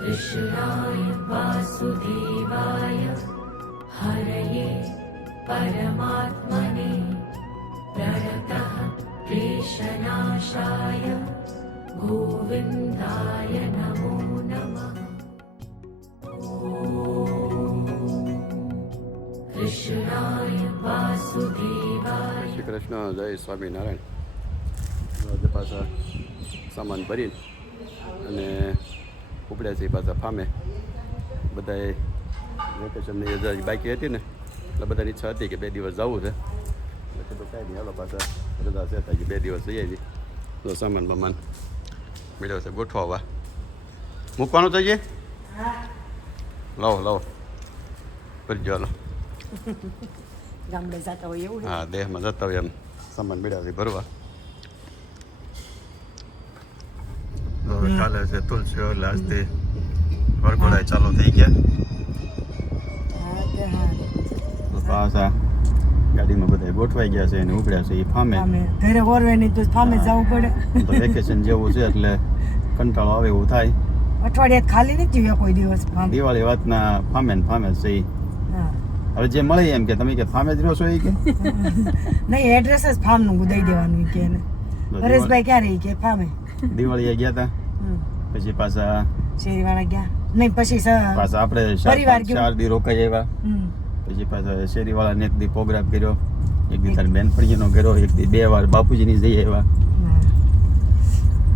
कृष्णाय वासुदेवाय हरये परमात्मने प्रणतः क्लेशनाशाय गोविन्दाय नमो नमः कृष्णाय वासुदेवाय શ્રી કૃષ્ણ જય સ્વામિનારાયણ આજે પાછા સામાન ભરીને અને ઉપડ્યા છે પાછા ફામે. બધાએ વેકેશનની રજા બાકી હતી ને. એટલે બધાની ઈચ્છા હતી કે બે દિવસ જવું છે. એટલે તો કાંઈ નહીં હાલો પાછા રજા છે હજી બે દિવસ જઈએ આવી તો સામાન બમાન મેળવ્યો છે ગોઠવાવા. મૂકવાનું થઈએ લાવો લાવો. ભરી હાલો ગામડે જતા હોય એવું હા દેહમાં જતા હોય એમ. સામાન મેળવી ભરવા તો હવે કાલે છે તુલસી એટલે આજથી વરઘોડા ચાલુ થઈ ગયા. પાછા ગાડીમાં બધા ગોઠવાઈ ગયા છે અને ઉપડ્યા છે એ ફામે. ઘરે ઓરવે નહીં તો ફામે જવું પડે. તો વેકેશન જેવું છે એટલે કંટાળો આવે એવું થાય. અઠવાડિયા ખાલી નથી જીવ્યા કોઈ દિવસ દિવાળી વાતના ફામે ને ફામે છે. હવે જે મળે એમ કે તમે કે ફામે જ રહો છો એ કે? નહીં એડ્રેસ જ ફામનું દઈ દેવાનું કે એને. હરેશભાઈ ક્યારે કે ફામે? દિવાળીએ ગયા હતા. પછી પાછા શેરીવાળા ગયા. નહીં પછી પાછા આપણે ચાર દી રોકાઈ આવ્યા. પછી પાછા શેરીવાળાને એક દી પ્રોગ્રામ કર્યો. એક દી તારી બેનપણીનો કર્યો એક દી બે વાર બાપુજીની જઈ આવ્યા.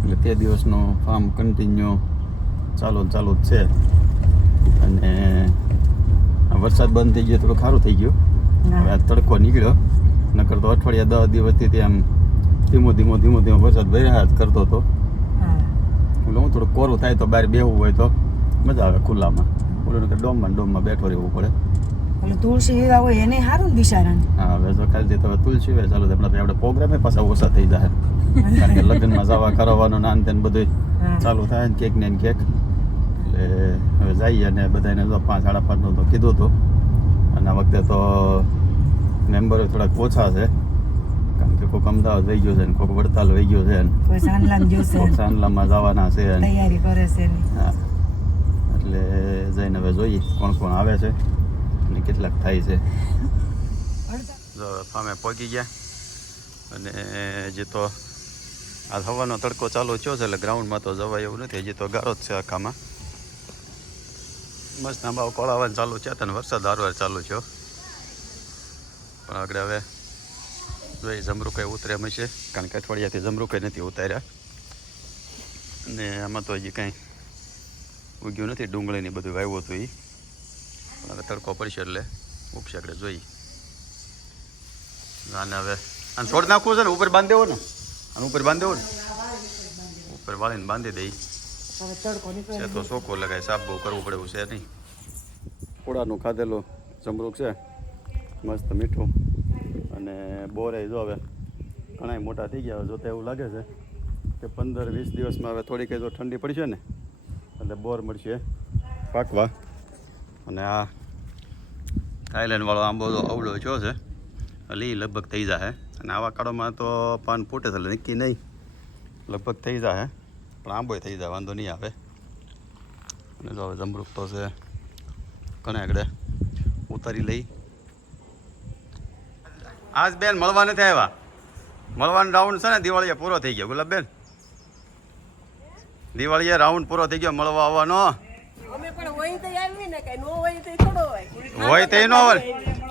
એટલે તે દિવસનો ફાર્મ કન્ટિન્યુ ચાલુ ચાલુ જ છે. અને આ વરસાદ બંધ થઈ ગયો થોડું ખારું થઈ ગયું. હવે આ તડકો નીકળ્યો. નકર તો અઠવાડિયા દસ દિવસથી તે આમ ધીમો ધીમો ધીમો ધીમો વરસાદ ભર્યા જ કરતો હતો. એટલે હું થોડું કોરું થાય તો બહાર બેહવું હોય તો મજા આવે ખુલ્લામાં. ઓલું કે ડોમમાં ડોમમાં બેઠો રહેવું પડે. તુલસી વિવાહ હોય એને સારું ને બિચારાને. હા હવે તો કાલથી તો તુલસી હોય ચાલુ પણ આપણે પ્રોગ્રામે પાછા ઓછા થઈ જાય. કારણ કે લગ્નમાં જવા કરવાનું નાન તેન બધું ચાલુ થાય ને કેક ને કેક. એટલે હવે જઈએ અને બધાને તો પાંચ સાડા પાંચનું તો કીધું હતું. અને આ વખતે તો મેમ્બરો થોડાક ઓછા છે. કે કોક અમદાવાદ વહી ગયો છે ને કોક વડતાલ વહી ગયો છે ને કોઈ સાંજલામ જોશે કોક સાનલામમાં જવાના છે ને. તૈયારી કરે છે ને. હા. એટલે જઈને હવે જોઈએ કોણ કોણ આવે છે અને કેટલાક થાય છે. જો ફામે પહોંચી ગયા. અને જે તો આ હવાનો તડકો ચાલુ થયો છે એટલે ગ્રાઉન્ડમાં તો જવાય એવું નથી. હજી તો ગારો જ છે આખામાં. મસ્ત આંબાઓ કોળાવાનું ચાલુ છે તને વરસાદ હારવાર ચાલુ થયો. પણ આગળ હવે જોઈએ જમરૂકાઈ ઉતરે એમ છે. કારણ કે અઠવાડિયાથી જમરૂકાઈ નથી ઉતાર્યા. અને આમાં તો હજી કાંઈ ઉગ્યું નથી. ડુંગળીને બધું વાવ્યું હતું એ હવે તડકો પડશે એટલે ઉપશે આપણે જોઈએ અને હવે અને છોડ નાખવું છે ને? ઉપર બાંધી ને? અને ઉપર બાંધી ને? ઉપર વાળીને બાંધી દઈ છે તો ચોખ્ખો લગાય. સાફ બહુ કરવું પડે એવું છે નહીં. પોળાનું ખાધેલું જમરૂક છે. મસ્ત મીઠું. અને બોરે જો હવે ઘણા મોટા થઈ ગયા જોતા એવું લાગે છે કે પંદર, વીસ દિવસમાં હવે થોડીક જો ઠંડી પડશે ને, એટલે બોર મળશે. પાકવા. અને આ થાઈલેન્ડવાળો આંબો તો અવળો થયો છે. એટલે એ લગભગ થઈ જાય અને આવા કાળોમાં તો પાન ફૂટે છે, એટલે નક્કી નહીં. લગભગ થઈ જાય પણ આંબોય થઈ જાય, વાંધો નહીં આવે. અને જો હવે જમરૂક તો છે, ઘણા આગળ ઉતારી લઈ. આજ બેન મળવા નથી આવ્યા. મળવાનો રાઉન્ડ છે ને દિવાળીએ પૂરો થઈ ગયો. ગુલાબબેન? દિવાળીએ રાઉન્ડ પૂરો થઈ ગયો મળવા આવવાનો. હોય તો આવી ને કઈ નો હોય નો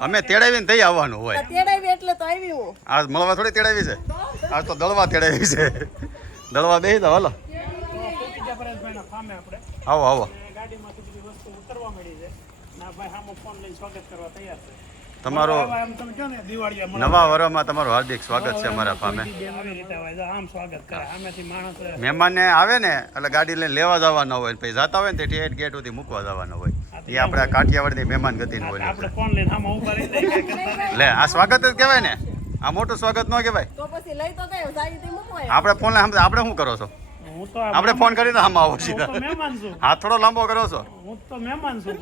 અમે તેડાવીને તઈ આવવાનું હોય. તેડાવી એટલે તો આવી હું. આજ મળવા થોડી તેડાવી છે? આજ તો દળવા તેડાવી છે. દળવા બેસી દો હાલો. આવો આવો. તમારો નવા વર્ષમાં તમારું હાર્દિક સ્વાગત છે અમારા ફામે. મહેમાનને આવે ને એટલે ગાડી લઈને લેવા જવાના હોય પછી જતા હોય ને તે ટેટ ગેટ સુધી મૂકવા જવાના હોય. એ આપણા કાઠિયાવાડની મહેમાન ગતિનું હોય લે આ સ્વાગત જ કહેવાય ને. આ મોટું સ્વાગત ન કહેવાય. તો પછી લઈ તો ગયો સારી તે મૂકવાય આપણે ફોન આપણે શું કરો છો? હું તો આપણે ફોન કરીને આમ આવો હું તો સીધા મહેમાન છું. હાથ થોડો લાંબો કરો છો. હું તો મહેમાન છું.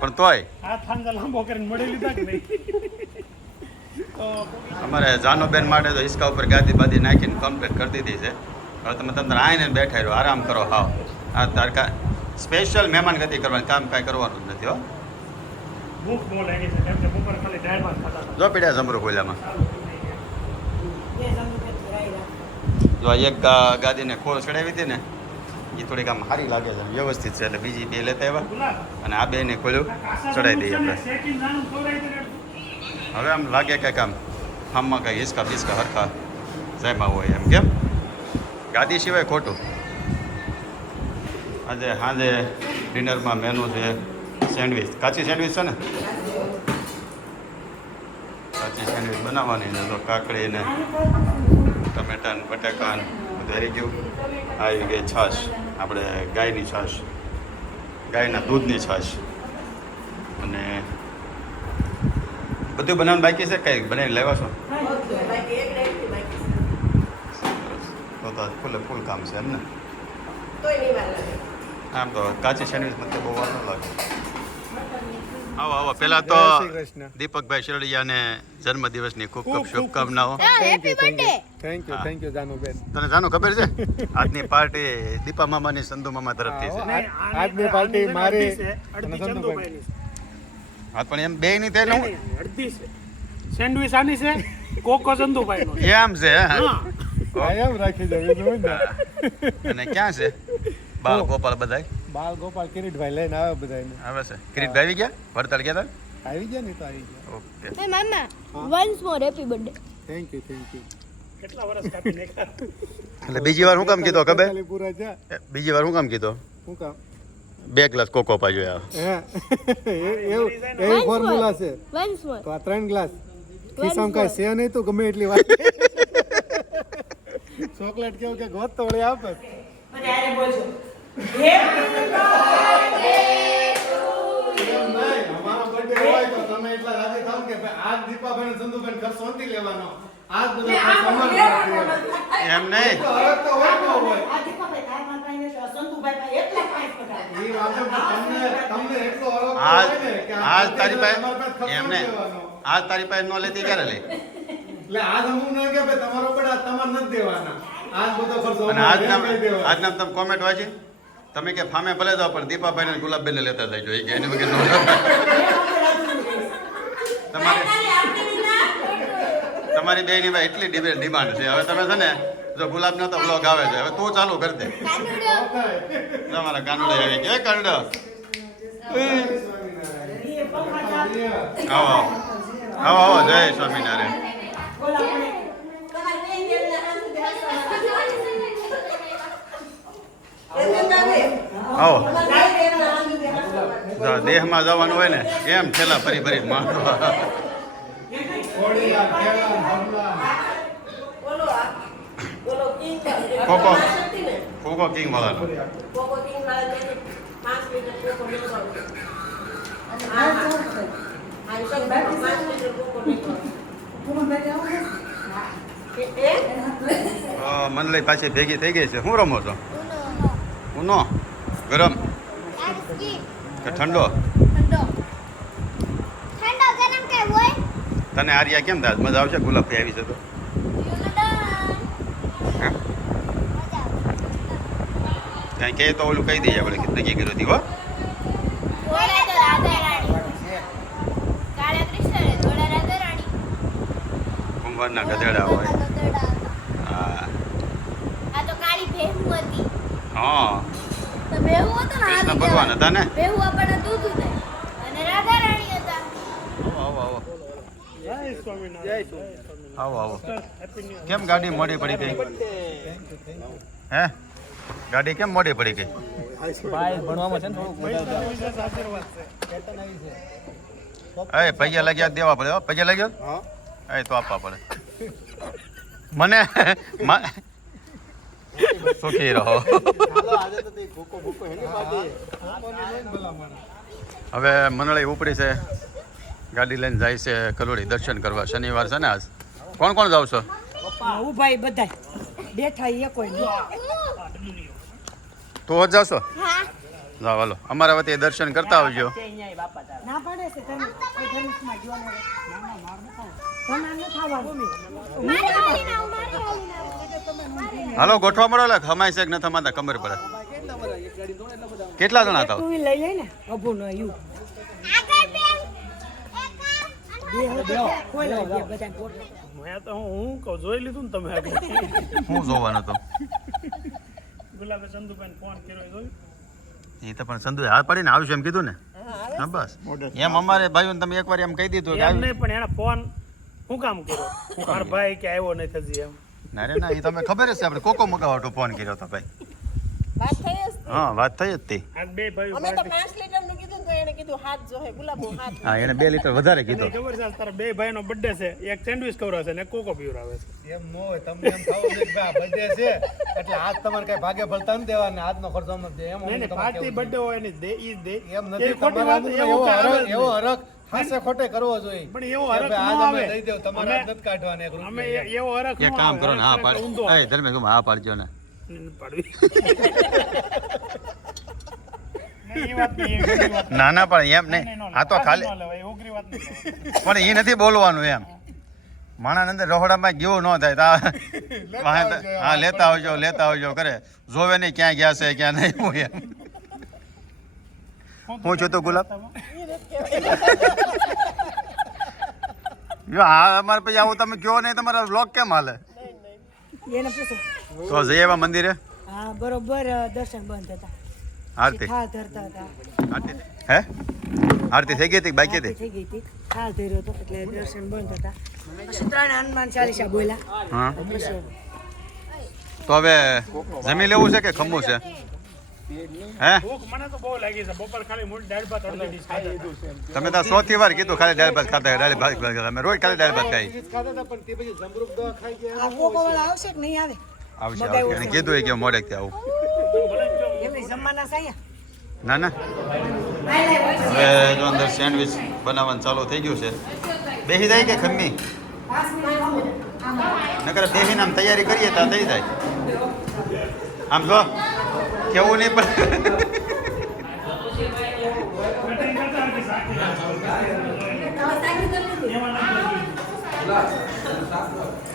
પણ તોય. હાથ હાંજા લાંબો કરીને મળી લીધા કે નહીં? અમારે જાનુબેન માટે તો હિસકા ઉપર ગાદી બાદી નાખીને કમ્પ્લીટ કરી દીધી છે. હવે તમે તમને આવીને બેઠા રહ્યો આરામ કરો હાવ. આ તારકા સ્પેશિયલ મહેમાન ગતિ કરવાની કામ કાંઈ કરવાનું જ નથી હો. જો પીડ્યા જમરૂ ખોલ્યામાં બે સંદુકે ધરાઈ રાખ. જો આ એક ગાદીને ખોળ ચડાવી હતી ને એ થોડીક આમ સારી લાગે છે, વ્યવસ્થિત છે, એટલે બીજી બે લેતા આવ્યા. અને આ બેને ખોલ્યું, ચડાવી દઈએ આપણે. હવે આમ લાગે કંઈક આમ ફામમાં કાંઈ હિસકા બિસ્કા હરખા જેમાં હોય એમ, કેમ? ગાદી સિવાય ખોટું. આજે સાંજે ડિનરમાં મેનુ છે સેન્ડવિચ. કાચી સેન્ડવિચ છે ને? કાચી સેન્ડવિચ બનાવવાની ને તો કાકડી ને ટમેટા ને બટાકા બધું આવી ગયું. આવી ગઈ છાશ. આપણે ગાયની છાશ. ગાયના દૂધની છાશ. અને બધું બનાવવાનું બાકી છે કંઈક બનાવી લેવા છો. તો તો ફૂલે ફૂલ કામ છે એમ ને. આમ તો કાચી સેન્ડવિચ મતલબ બહુ વાર ન લાગે. આવો આવો. પહેલા તો. દીપકભાઈ શેરડિયાને જન્મદિવસની ખૂબ ખૂબ ખૂબ, ખૂબ, શુભકામનાઓ. Thank you thank you Januben. તને જાનું ખબર છે? આજની પાર્ટી દીપા મામાની સંધુ મામા તરફથી છે. આજની પાર્ટી મારી. હા પણ એમ બે ની થઈને અડધી છે. સેન્ડવિચ આની છે કોકો છે. એમ છે હે? કાયમ રાખી દેવી અને ક્યાં છે? બાલ ગોપાલ બધાય? બાલ ગોપાલ કિરીટભાઈ લઈને આવે બધાને આવે છે. કિરીટભાઈ આવી ગયા? વડતાલ ગયા આવી ગયા ને તો આવી ગયા. હતા ઓકે. Hey મામા once more happy birthday thank you thank you કેટલા વર્ષ કાપી નાખ્યા? એટલે બીજી વાર હું કામ કીધો ખબર? ખાલી પૂરા છે બીજી વાર હું કામ કીધો? શું કામ? બે ગ્લાસ કોકો પાજો આ એવું એ- ફોર્મ્યુલા છે. વન્સ મોર તો આ ત્રણ ગ્લાસ. ખિસ્સામાં કાંઈ છે નહીં તો ગમે એટલી વાત. ચોકલેટ કેવું કે ગોત તો વળી આપે. આને બોલજો. એમ નહીં, આજ આજ આજ આજ તારી પાસે એમ નહીં આજ તારી પાસે ન ક્યારે લે? એટલે આજ અમુક ને તમારો પણ આજ તમારે નથી દેવાના આજ બધો ખર્ચો આજના તમે કોમેન્ટ વાંચી? તમે કે ફામે ભલે જાઓ, પણ દીપાભાઈ ને ગુલાબબેન લેતા જાય એ કે એની વગર તમારી તમારી બે ની એટલી ડિમાન્ડ છે. હવે તમે છે ને, જો ગુલાબ નો તો બ્લોગ આવે છે. હવે તું ચાલુ કરી દે. તમારા કાનુડે આવી ગયા. કાનુડો. આવો આવો. આવો જય સ્વામિનારાયણ. આવો દેહમાં જવાનું હોય ને એમ છેલ્લા ફરી ફરી માણસો ખોખો. બોલો કિંગ વાળાનો. હા, હા. હા? અ, મંડળી પાછી ભેગી થઈ ગઈ છે શું રમો છો ઉનો ગરમ? કે ઠંડો? તને આર્યા કેમ થાય? મજા આવશે? ગુલાબ આવી છે તો? કાંઈ કહે તો ઓલું કહી દઈએ આપણે નક્કી કર્યું હતી હો કુંભારના ગધેડા હોય. હા. હા. કૃષ્ણ ભગવાન હતા ને? ભેહું આપણને દૂધ દે. અને રાધા રાણી હતા. આવો આવો આવો. આવો કેમ ગાડી મોડી પડી ગઈ? હે? ગાડી કેમ મોડી પડી ગઈ? એ પૈસા લાગ્યા દેવા પડે પૈયા પૈસા લાગ્યો? હા. એ તો આપવા પડે. મને મા- સુખી રહો. આજે તો તે ભૂકો ભૂકો હેની પાડી ભૂકોની લઈને ભલામણ. હવે મંડળી ઉપડી છે. ગાડી લઈને જાય છે કલોડી દર્શન કરવા. શનિવાર છે ને આજ. કોણ કોણ જાવ છો? ઊભા બધા બેઠા એ કોઈ તો જ જાશો જાવ હાલો. અમારા વતી દર્શન કરતા આવજો. ના પડે છે તમે ધનુષમાં ગયો ને ના, ના, માર મારે વાળી ના મારે વાળી ના હાલો ગોઠવા મળો એટલે ખમાય છે કે ન થમાતા કમર પર કેટલા જણા હતા તું લઈ લઈ અભુ નો યુ. આગળ બે એક આ બે કોઈ લઈ ગયા બધા ફોટો મેં તો હું હું કહું જોઈ લીધું ને તમે આગળ. હું જોવાનું તો. ગુલાબે ચંદુભાઈ ફોન કર્યો એ જોયું? તો પણ સંધુ હાથ પાડીને આવશું એમ કીધું ને? હા બસ. એમ અમારે ભાઈઓને તમે એકવાર એમ કહી દીધું કે નહીં પણ એને ફોન હું કામ કર્યો? મારા ભાઈ કે આવ્યો નથી થજી એમ. ના રે ના એ તમે ખબર છે આપણે કોકો મગાવટો ફોન કર્યો હતો ભાઈ. વાત થઈ હશે? હા વાત થઈ જ તે. આજ બે ભાઈ અમે તો પાંચ લીટર કીધું તો એને કીધું હાથ જોહે ગુલાબો હાથ હા એને બે લીટર વધારે કીધો. ખબર છે આજ તારા બે ભાઈનો બર્થડે છે એક સેન્ડવિચ ખવડાવશે ને એક કોકો પીવડાવે છે. એમ ન હોય તમને એમ થવું જોઈએ કે ભાઈ આ birthday છે એટલે આજ તમારે કઈ ભાગે ભલતા નથી દેવાના આજનો ખર્ચો અમને દે એમ નહીં અમને નહીં તમારે પાર્ટી બર્થડે હોય એની દે ઈ જ દે. એમ નથી એવી ખોટી તમારે વાત એવો એવું કાંઈ આવે જ એવો નહીં. હરખ. હાસે ખોટે કરવો જોઈએ. પણ એવો હરખ ન આવે. દેવ તમારે આદત કાઢવાને એક અમે એવો હરખ એક ન કામ કરો ને હા પાડ એ ધર્મે કહું હા પાડજો ને. પાડવી. ના ના પણ એમ નહીં. આ તો ખાલી. પણ એ નથી બોલવાનું એમ. માણસ અંદર રહોડામાં ગયું ન થાય હા લેતા આવજો લેતા આવજો કરે. જોવે નહીં ક્યાં ગયા છે ક્યાં નહીં હું એમ. હું છું તો ગુલાબ? અમારે પછી આવું તમે કયો નહીં તમારા બ્લોગ કેમ હાલે? એને પૂછો. તો જઈએ એવા મંદિરે? હા બરોબર દર્શન બંધ હતા આરતી. હા ધરતા હતા. આરતી. હે? આરતી થઈ ગઈ હતી બાકી હતી? થઈ ગઈ હતી. થાળ ધર્યો હતો એટલે દર્શન બંધ હતા પછી ત્રણ હનુમાન ચાલીસા બોલ્યા. હા. તો હવે જમી લેવું છે કે ખમવું છે? તમે તો સો થી વાર કીધું ખાલી દાળ ભાત ખાતા દાળ ભાત ખાતા અમે રોજ ખાલી દાળ ભાત ખાઈ ખાતા પણ તે પછી જમરૂખ દવા ખાઈ ગયા. આ આવશે કે નહીં આવે? આવશે કીધું એ કે મોડેક કે આવું. એમને જમવાના છે ના ના. હવે જો અંદર સેન્ડવિચ બનાવવાનું ચાલુ થઈ ગયું છે. બેસી જાય કે ખમ્મી? નકર બેસીને આમ તૈયારી કરીએ તો થઈ જાય. આમ જો. કેવું નહીં પણ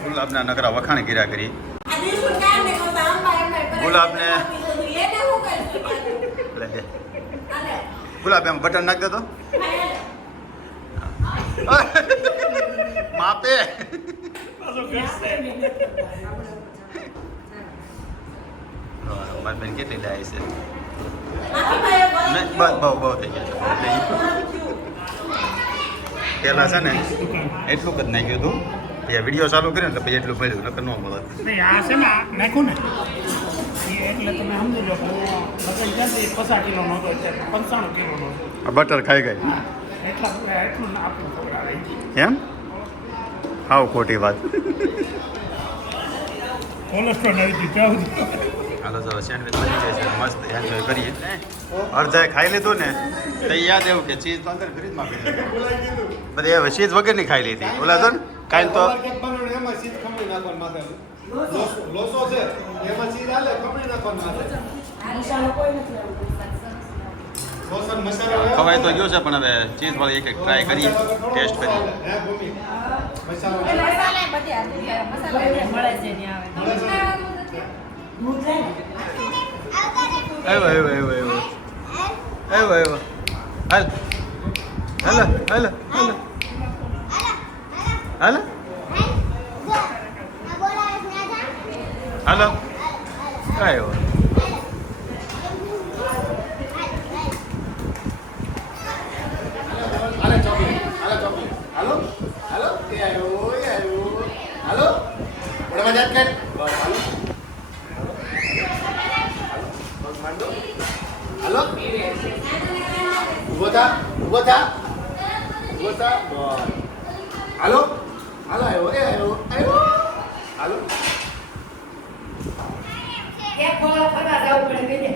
ગુલાબના નકરા વખાણ કર્યા કરી. ગુલાબને- ગુલાબ એમ બટન નાખ દેતો માપે. મારી બેન કેટલી ડાય છે બસ બહુ બહુ થઈ ગયા પેલા પહેલાં છે ને એટલું જ નાખ્યું હતું પછી વીડિયો ચાલુ કર્યો ને તો પછી એટલું મળ્યું નકર ન મળે આ છે ને નાખું ને એટલે તમે સમજી લો કે હું લગન ક્યાંથી પચાસ કિલોનો હતો પંચાણું કિલો નો આ બટર ખાઈ ગઈ ના એમ હાવ ખોટી વાત કોલેસ્ટ્રોલ આવી ગયું હાલો ચાલો સેન્ડવિચ બની જાય છે. મસ્ત એન્જોય કરીએ. અડધાએ ખાઈ લીધું ને તો યાદ એવું કે ચીઝ તો અંદર ફ્રીજમાં બધી હવે ચીઝ વગરની ખાઈ લીધી. ઓલા તો ને કાલ તો સવાર કેક બનાવવાનું એમાં ચીઝ ખમણી નાખવાનું માથે લોસો- લોસો છે એમાં ચીઝ હાલે ખમણી નાખવાનું માથે મસાલો કોઈ નથી આવતો. લોસો ને મસાલો આવે. ખવાય તો ગયો છે પણ હવે ચીઝ વાળી એક એક ટ્રાય કરીએ ટેસ્ટ કરીએ હે ભૂમિ મસાલો દૂધ લઈ ને. આવ્યો આવ્યો આવ્યો આવ્યો. આવ્યો આવ્યો. હાલ. હાલો હાલો હાલો હાલો. હાલો. આવ્યો. હાલે ચોકલેટ હાલે ચોકલેટ હાલો. હાલો. એ આવ્યો એ આવ્યો. હાલો. ઓલા મજાક કર બસ, હાલો. બસ માંડો હાલો ઊભો થા ઊભો થા ઊભો થા બસ હાલો હાલો આવ્યો એ આવ્યો આવ્યો હાલો એક ખોળો ફરવા જવું પડે કહી દે.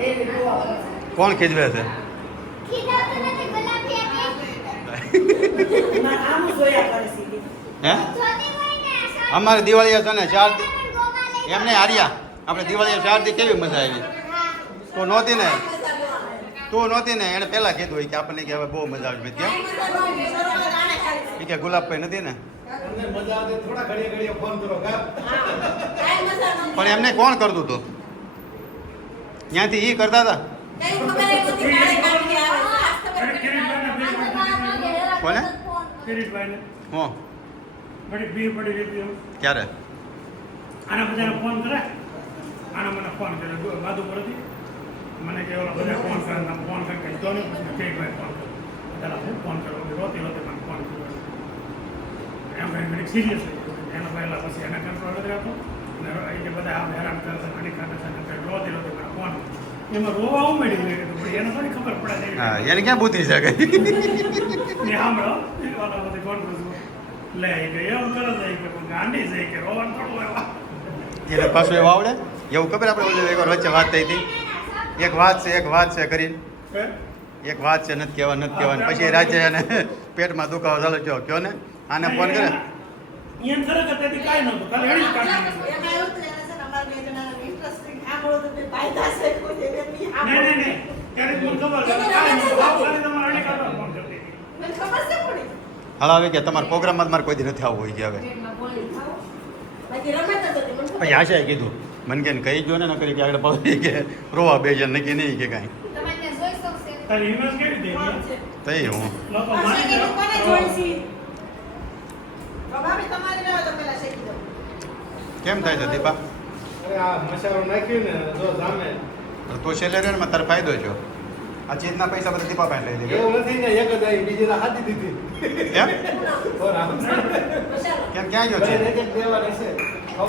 એ હાલો પડે. કોણ ખીજવે છે? એમાં આમ જોયા કરે છે. હે? અમારે દિવાળી છે ને ચાર એમને હાર્યા. આપણે દિવાળી ચાર દી કેવી મજા આવી? તું નહોતી ને? તું નહોતી ને? એને પહેલાં કીધું હોય કે આપણને કે હવે બહુ મજા આવી કેમ એ કે ગુલાબભાઈ નથી ને? પણ એમને કોણ કરતું હતું ત્યાંથી ઈ કરતા હતા. કોને? હું. ક્યારે? આના બધાને ફોન કરે. આના મને ફોન કરે. બાજુ પર હતી મને કે ઓલા બધા ફોન કરે તમે ફોન કરી કહેતો દો ને પછી મેં કિરીટભાઈ ફોન કરો. તારા હું ફોન કર્યો કે રોતી રોતે મને ફોન કર્યો. એમ ભાઈ મને સિરિયસ થઈ ગયું. એના પહેલાં પછી એને કંટ્રોલ જ રાખતો અને એ કે બધા આમ હેરાન કરે છે ઘણી ખાતે છે રોતી રોતી મને ફોન એમાં રોવા ઉમેડી મેં કીધું પછી એને થોડી ખબર પડે હા એને ક્યાં બુદ્ધિ છે કઈ? સાંભળો ઓલા બધી કોન્ફરન્સ લે કે એવું કરે છે કે ગાંડી છે કે રોવાનું થોડું એવા એને પાછું એવું આવડે? એવું ખબર આપણે વચ્ચે વાત થઈ હતી? એક વાત છે એક વાત છે કરીને એક વાત છે નથી કહેવા નથી કહેવાની પછી રાજ્ય એને પેટમાં દુખાવો ચાલુ કયો કયો ને? આને ફોન કરે. હાલ આવે કે તમારા પ્રોગ્રામમાં મારે કોઈ દી નથી આવવું હોય કે હવે. પછી આશાએ કીધું. મને કે કહી જો ને ન કરી કે આગળ પાછું કે રોવા બે જણ નક્કી નહીં કે કાંઈ? તઈ હું. કેમ થાય છે દીપા? ને જો તો છેલ્લે રે ને તારે ફાયદો છો. આ ચીજના પૈસા બધા દીપા પાસે લઈ લીધા એવું નથી ને એક જ આવી બીજી હાથી દીધી. કેમ ઓ રામ મસાલો. કેમ ક્યાં ગયો છે. છે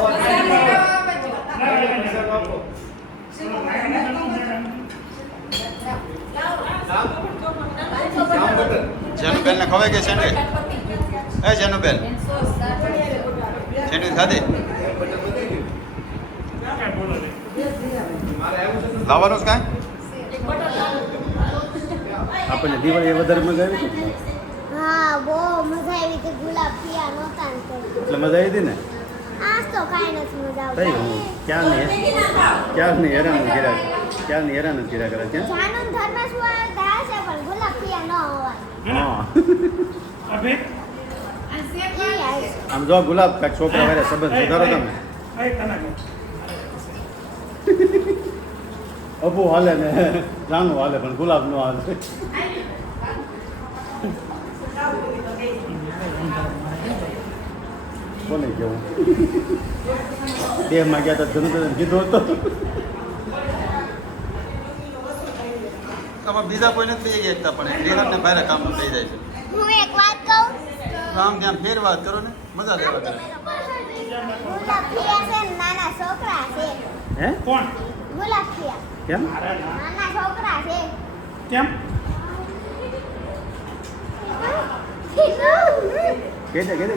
જેનુબેન ને ખવાય કે સેન્ડવિચ એ જેનુબેન. સેન્ડવિચ ખાધી? છે લાવવાનું જ કાંઈ? આપણને દિવાળી વધારે મજા આવી હતી? હા બહુ મજા આવી હતી. ગુલાબ પીયા નહોતા એટલે મજા આવી હતી ને? કાંઈ હું હેરાન જ કર્યા ક્યારની હેરાન કર્યા કરે ક્યાં છે પણ ગુલાબ પિયા ન હા? આમ જો ગુલાબ કાંઈક છોકરા વારે સંબંધ સુધારો તમે. અબુ હાલે ને. રાનું હાલે પણ ગુલાબ નો હાલે. કોને કેવું? બે માં ગયા હતા જનતા કીધો હતો. આમાં બીજા કોઈ નથી થઈ ગયા પણ બિહાર ને બહાર કામ થઈ જાય છે. હું એક વાત કહું? આમ ત્યાં ફેર વાત કરો ને મજા લેવા કરે. નાના છોકરા છે. હે? કોણ? કેમ? નાના છોકરા છે. કેમ? કહી દે કહી દે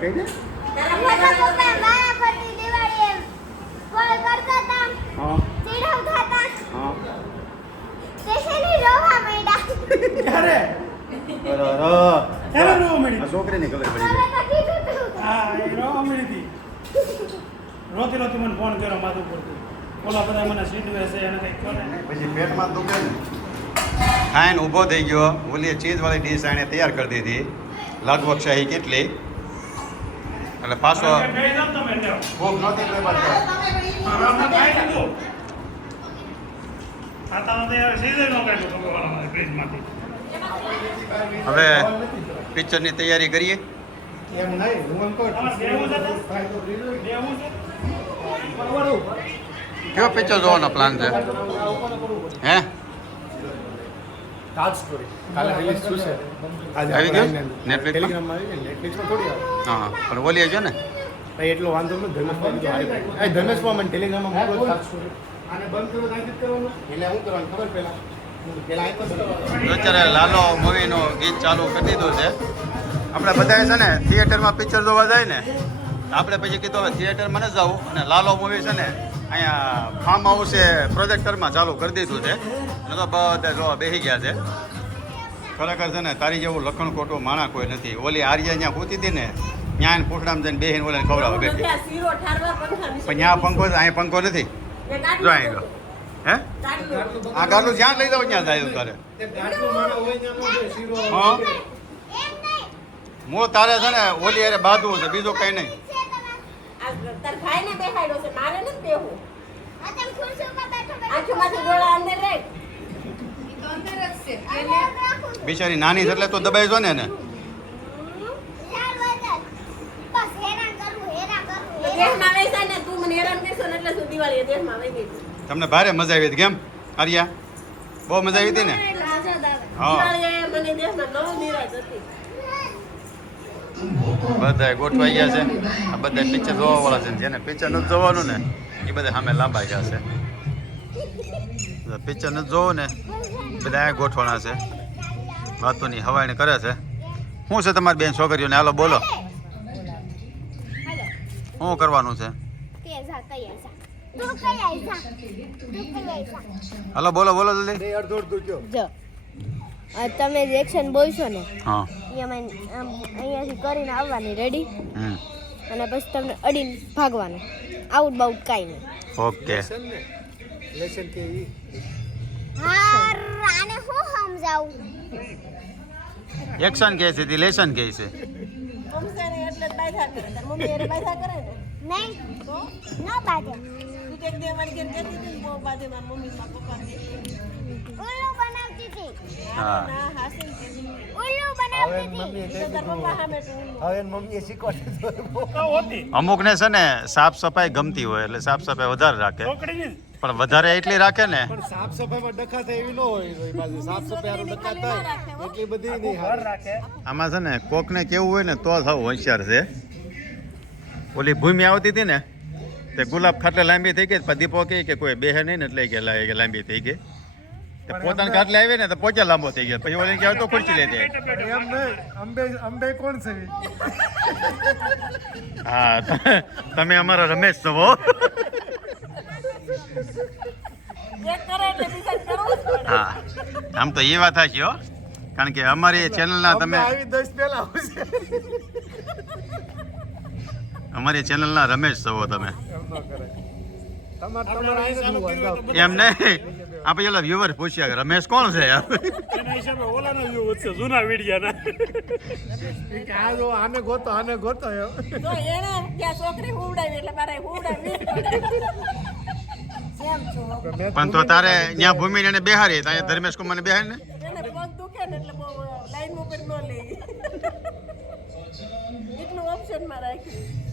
કહી દે છોકરીની ખબર પડી રોતી રોતી મને ફોન કર્યો માથું પડતું. ઓલા બધા મને સીધવે છે એને કંઈક ને પછી પેટમાં દુખે ખાઈને ઊભો થઈ ગયો. ઓલી ચીઝવાળી ડીશ આણે તૈયાર કરી દીધી. લગભગ શાહી કેટલી? એટલે પાછો હવે પિક્ચરની તૈયારી કરીએ? કયો પિક્ચર જોવાનો પ્લાન છે? હે? તાજ સ્ટોરી કાલે રિલીઝ થશે આજે આવી ગયું? માં? ટેલિગ્રામમાં આવી ગયું નેટફ્લિક્સમાં થોડી આવે. હા પણ બોલીએ છે ને? ભાઈ એટલો વાંધો નથી ધર્મેશભાઈ હારી ભાઈ એ ધર્મેશમાં મને ટેલિગ્રામમાં મોકલો. તાજ સ્ટોરી આને બંધ કરવાનું? એટલે શું કરવાનું? ખબર પહેલા પહેલા આઈ તો અત્યારે લાલો મૂવીનું ગીત ચાલુ કરી દીધું છે. આપણે બધાએ છે ને થિયેટરમાં પિક્ચર જોવા જાય ને આપણે પછી કીધું હવે થિયેટરમાં ન જવું અને લાલો મૂવી છે ને અહીંયા ફાર્મ હાઉસે પ્રોજેક્ટરમાં ચાલુ કરી દીધું છે. અને તો બધા જોવા બેસી ગયા છે. ખરેખર છે ને તારી જેવું લખણ ખોટું માણા કોઈ નથી. ઓલી આર્યા અહીંયા પૂતી હતી ને ત્યાં ફૂફડામાં જઈને બેહીને ઓલાને ખવડાવે બેઠી. પણ ત્યાં પંખો છે અહીંયા પંખો નથી. જો અહીં ગયો હે. આ ગાડલું જ્યાં લઈ જાવ ત્યાં જાય તારે. હા. મો તારે છે ને ઓલી અરે બાંધવું છે બીજું કઈ નહીં. છે તમે આ બેહાડ્યો છે મારે નથી બેહવું આ તેમ ખુરશી ઉપર બેઠો બેઠો આંખોમાંથી ડોળા અંદર રે અને રાખું બિચારી નાની એટલે તો દબાઈ જો ને એને તમને ભારે મજા આવી હતી કેમ આર્યા બહુ મજા આવી હતી ને હા દિવાળીએ મને દેશમાં નવું નિરાશ હતી બધા ગોઠવાઈ ગયા છે. આ બધા પિક્ચર જોવાવાળા છે જેને પિક્ચર નથી જોવાનું ને એ બધા સામે લાંબા ગયા છે. પિક્ચર નથી જોવું ને બધા ગોઠવાણા છે. વાતોની હવાણી કરે છે. શું છે તમારી બેન છોકરીઓને? હાલો બોલો. શું કરવાનું છે? હાલો બોલો બોલો જલ્દી. અડધો અડધો કયો? જો. આ તમે જે એક્શન બોલશો ને? હા. એમાં આમ અહીંયાથી કરીને આવવાની રેડી હમ. અને પછી તમને અડીને ભાગવાનું. આઉટ બાઉટ કાંઈ નહીં. ઓકે. લેસન કે હા આને હું સમજાવું? એક્શન કહે છે લેસન કહે છે? મમ્મી એટલે જ બાયધા કરે મમ્મી એને બાયધા કરે ને? નહીં. ન બાજે તું ટેક દે મારી ઘેર કહેતી હતી બહુ બાજે મારા મમ્મી મારા પપ્પા ને ઉલ્લુ બનાવતી હતી. હા ના હાસી ને. ઉલ્લુ બનાવતી હતી. હવે મમ્મીએ શીખવાડી છે ને સાફ સફાઈ ગમતી હોય એટલે સાફ સફાઈ વધારે રાખે. પણ વધારે એટલી રાખે ને? પણ સાફ સફાઈમાં ડખા થાય એવી ન હોય બાજુ. સાફ સફાઈ ડખા થાય એટલી બધી નહીં રાખે. આમાં છે ને કોકને કેવું હોય ને તો થવું હોશિયાર છે. ઓલી ભૂમિ આવતી હતી ને તે ગુલાબ ખાટલે લાંબી થઈ ગઈ પછી દીપો કહે કે કોઈ બેહે નહીં ને એટલે કે લાંબી થઈ ગઈ. તે પોતાના ખાટલે આવે ને તો પોચા લાંબો થઈ ગયો. પછી ઓલી કહેવાય તો ખુરશી લઈ જાય અંબે અંબે કોણ છે? હા તમે અમારા રમેશ છો હો. આમ તો એ વાત હશે હો. કારણ કે અમારી ચેનલના તમે અમારી ચેનલના રમેશ છો તમે. એમ નહીં. આપણે પેલા વ્યુવર પૂછ્યા કે રમેશ કોણ છે યાર? એના હિસાબે ઓલાના વ્યૂ વધશે જૂના વીડિયાના. આ જો આને ગોતો આને ગોતો એમ. તો એને ત્યાં છોકરી હુવડાવી એટલે મારે હુવડાવી કેમ છો મેં પણ તો તારે ત્યાં ભૂમિ ને બેહારી ત્યાં ધર્મેશ બેહારી ને? એને પગ દુખે ને એટલે બહુ લાઈન ઉપર ન લે એટલું ઓપ્શનમાં રાખ્યું.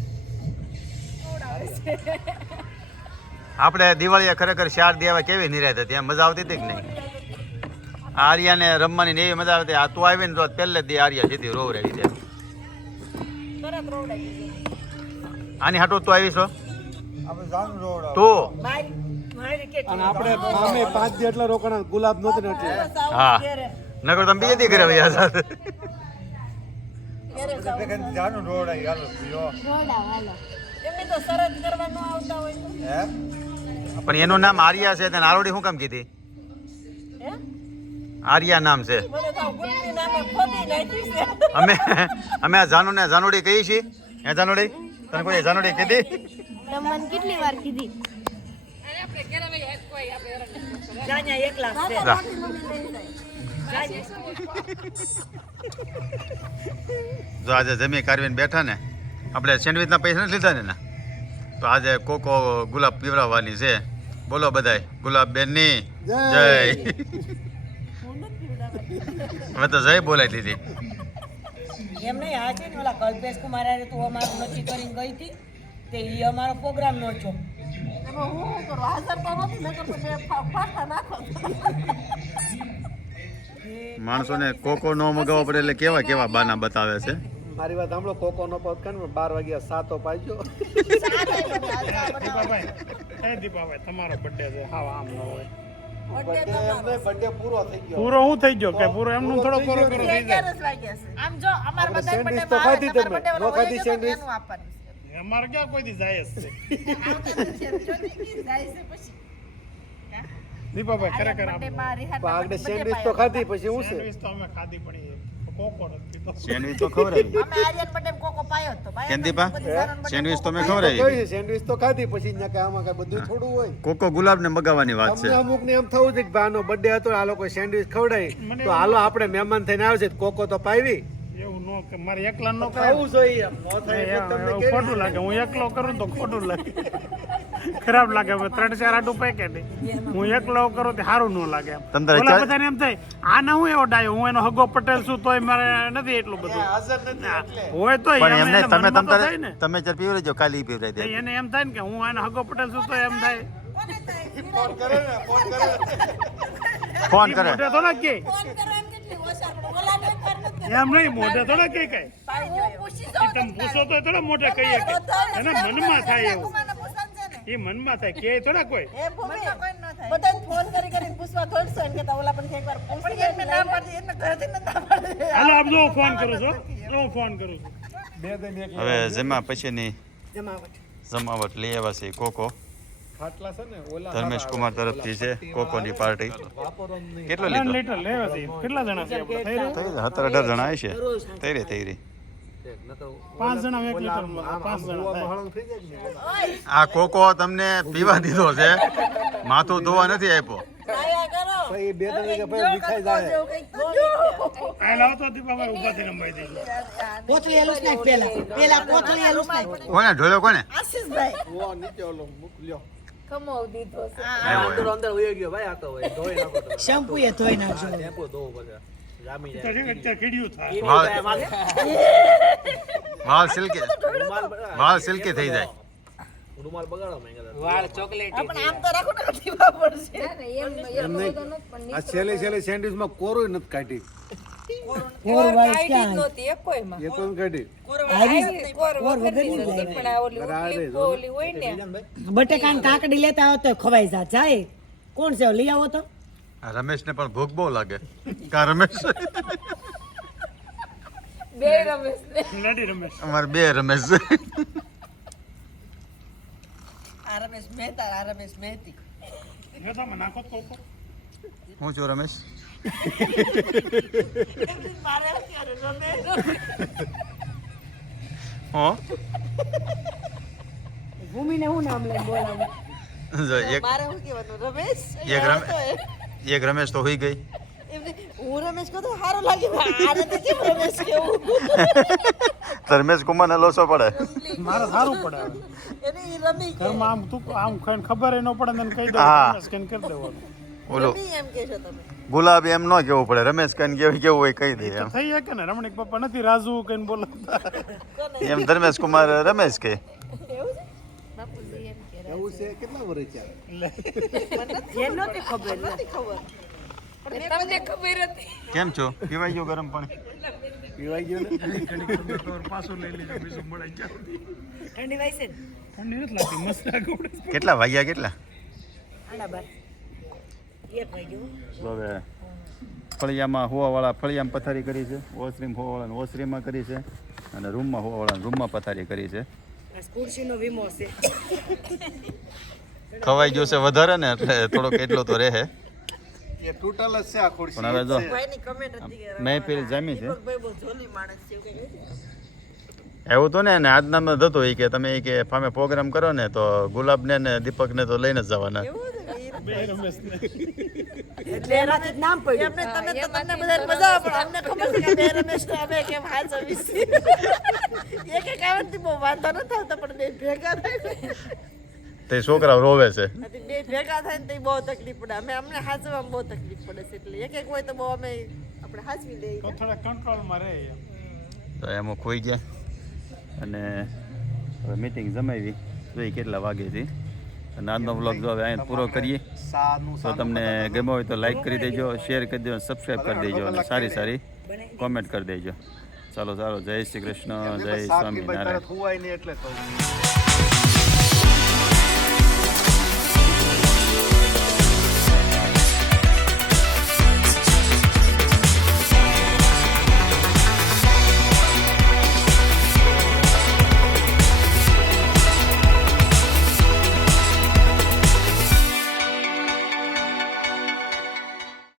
આપણે દિવાળીએ ખરેખર શારદી દેવા કેવી નિરાત હતી મજા આવતી હતી કે નહીં? આર્યાને રમવાની ને એવી મજા આવતી આ તું આવીને તો પહેલે જ દી આર્યા સીધી રોવ રહી છે આની હાટો તું આવી છો તું? મારી મારી અને આપણે અમે પાંચ જેટલા એટલા રોકાણા ગુલાબ નહોતી એટલે. હા. નકર તમે બીજે દી કરે ગયા સાથ જાનું રોડ આવી હાલો પીઓ. રોડા હાલો. એમને તો સરસ કરવા ન આવતા હોય તો? હે? પણ એનું નામ આર્યા છે તેને આરોડી શું કામ કીધી? હે? આર્યા નામ છે. મને તો ગુલની નામે ખોદી નાખી છે. અમે અમે આ જાનુ ને જાનુડી કહી છીએ. હે જાનુડી? તને કોઈ જાનુડી કીધી? તમને કેટલી વાર કીધી? જાન્યા એકલા છે. જા. જો આજે જમી કારવીને બેઠા ને આપણે સેન્ડવિચના પૈસા નથી લીધા ને તો આજે કોકો ગુલાબ પીવડાવવાની છે. બોલો બધાય ગુલાબ બેનની જય. હવે તો જય બોલાઈ દીધી. એમ નહીં આ છે ને ઓલા કલ્પેશ કુમાર હારે તું અમારું નક્કી કરીને ગઈ હતી. તે એ અમારો પ્રોગ્રામ નો છો હું હાજર તો નથી નકર તો બે ફાફા નાખો માણસોને કોકો નો મગાવવો પડે એટલે કેવા કેવા બાના બતાવે છે? મારી વાત સાંભળો કોકો નો પગ કાન બાર વાગ્યા સાતો પાજો દીપાભાઈ એ દીપાભાઈ તમારો બર્થડે છે હા આમ ન હોય. પૂરો થઈ ગયો. થઈ ગયો કે પૂરો એમનું થોડો પૂરો કરો થઈ જાય. અગિયાર જ વાગ્યા છે. આમ જો અમારા બધા sandwich તો ખાધી તમે. નો ખાધી સેન્ડવિચ આપવાનું અમારે ક્યાં કોઈ દી જાય છે. દીપાભાઈ ખરેખર આમ. સેન્ડવિચ તો ખાધી પછી હું છે? સેન્ડવિચ તો અમે ખાધી પણ સેન્ડવિચ તો ખવડાવી અમે આર્યન બર્થડે કોકો પાયો જ તો પાયો કેમ દીપા? સેન્ડવિચ તો મેં ખવડાવી કઈ સેન્ડવિચ તો ખાધી પછી આમાં કઈ બધું થોડું હોય. કોકો ગુલાબ ને મગાવવાની વાત છે. અમુક ને એમ થવું છે કે ભાનો બર્થડે હતો આ લોકો સેન્ડવિચ ખવડાવી. તો હાલો આપણે મહેમાન થઈને આવશે તો કોકો તો પાવી એવું નો કે મારે એકલા નો ખાવું જોઈએ. ખોટું લાગે. હું એકલો કરું તો ખોટું લાગે. ખરાબ લાગે હવે ત્રણ ચાર આટું પેકેટ હું એકલો કરું તે સારું ન લાગે એમ. તમ તારે ઓલા બધાને એમ થાય આને હું એવો ડાયો હું એનો હગો પટેલ છું તોય મારે નથી એટલું બધું. હોય તો એમને તમે તમે તમ તો થાય ને. તારે તમે ચાર પીવડાવી દો કાલી ઈ પીવડાવી દે એને એમ થાય ને કે હું એનો હગો પટેલ છું તો એમ થાય. ફોન ઈ કરે. મોઢે ના કે. એમ નહીં મોઢે થોડા કે કઈ. ઈ તમે પૂછો તો થોડા મોઢે કહીએ કે. એના મનમાં થાય એવું. એ મનમાં થાય કે થોડા કોઈ બધા ફોન કરી કરી પૂછવા થોડશો એમ કેતા ઓલા પણ એકવાર પૂછી એટલે ના પાડી એને ઘરેથી ન પાડે. હાલો આપ જો ફોન કરું છું. હું ફોન કરું છું. હવે જમા પછીની જમાવટ. જમાવટ લઈ આવ્યા છે કોકો. ખાટલા છે ને ઓલા ધર્મેશ કુમાર તરફથી છે કોકોની પાર્ટી. કેટલો લીટર કેટલા જણા છે? થઈ રહ્યું? સત્તર અઢાર જણા થઈ રહી થઈ રહી. આ કોકો તમને પીવા દીધો છે. માથું ધોવા નથી આપ્યો. કોને? ઢોળ્યો કોને? ઓ નીચે ઓલો મૂક લ્યો. કમાવ દીધો છે. શેમ્પુ એ ધોઈ નાખજો વાળ વાળ વાળ સિલ્કી. થઈ આમ તો રાખો ને દીવા પડશે. એમ નહીં આ છેલ્લે છેલ્લે સેન્ડવિચમાં કોરોય નથી કાઢી. કોર ક્યાં? નહોતી એક કોઈ કાઢી? કોર. પણ આ ઓલી ઓલી હોય ને. બટેકાન કાકડી લેતા આવો તો ખવાઈ જા જાય. કોણ છે લઈ આવો તો. આ રમેશને પણ ભૂખ બહુ લાગે. કા રમેશ? બે રમેશ ને રમેશ. અમારે બે રમેશ. આ રમેશ મહેતા આ રમેશ મહેતી. જો તમે નાખો તો હું છું રમેશ? મારે રમેશ. હો? ભૂમિને હું નામ લઈને બોલાવું? જો એક મારે શું કહેવાનું રમેશ? એક રમે એક રમેશ તો હોઈ ગઈ. હું રમેશ કહું સારું લાગે રમેશ લોસો પડે. મારે સારું પડે ઘરમાં આમ તું આમ ખાઈને ખબર ન પડે ને કહી દો હા. સ્કેન કરી દેવાનું. ઓલો એમ ગુલાબ એમ ન કેવું પડે રમેશ કઈ કેવું કેવું હોય કહી દે એમ. થઈ શકે ને રમણીક પપ્પા નથી રાજુ કઈ બોલાવતા. એમ ધર્મેશ કુમાર રમેશ કે. એવું છે? કેટલા વર્ષ ચાલે એમ નહોતી ખબર. નથી ખબર. પણ તમને ખબર હતી. કેમ છો? પીવાઈ ગયો ગરમ પાણી? પીવાઈ ગયો ને? પાછું લઈ લેજો બીજું મળે ક્યાં ઠંડી વાય છે ઠંડી નથી લાગતી મસ્ત લાગે કેટલા વાગ્યા કેટલા? આડા બાર. એક વાગ્યું. હવે ફળિયામાં હોવાવાળા ફળિયામાં પથારી કરી છે. ઓસરીમ હોવાવાળાને ઓસરીમાં કરી છે. અને રૂમમાં હોવાવાળાને રૂમમાં પથારી કરી છે. ખુરશીનો વીમો છે. ખવાઈ ગયો છે વધારે ને એટલે થોડોક એટલો તો રહે. એ તૂટલ જ છે આ ખુરશી. પણ હવે જો ભાઈની કમેન્ટ હતી મહેફિલ જામી છે. ભાઈ બહુ જોલી માણસ છે એવું એવું તો ને અને આજનામાં જ હતું ઈ કે તમે કે ફામે પ્રોગ્રામ કરો ને તો ગુલાબને ને દીપકને તો લઈને જ જવાના. એટલે એનાથી નામ પડ્યું. એમને તમે તો તમને બધાને મજા આવે પણ અમને ખબર છે કે બે રમેશ ને અમે કેમ હાલ એક એક આવડતી બહુ વાંધો ન આવતો પણ બે ભેગા થાય તે છોકરાઓ રોવે છે. બે ભેગા થાય ને તે બહુ તકલીફ પડે. અમે અમને હાચવામાં બહુ તકલીફ પડે છે. એટલે એક એક હોય તો બહુ અમે આપણે હાચવી લઈએ. તો થોડા કંટ્રોલમાં રહે તો એમાં ખોઈ ગયા. અને હવે મીટિંગ જમાવી જોઈ કેટલા વાગે છે? અને આજનો વ્લોગ જો હવે અહીંયા પૂરો કરીએ તો તમને ગમ્યો હોય તો લાઈક કરી દેજો શેર કરી દેજો સબસ્ક્રાઈબ કરી દેજો અને સારી સારી કોમેન્ટ કરી દેજો ચાલો ચાલો જય શ્રી કૃષ્ણ જય સ્વામિનારાયણ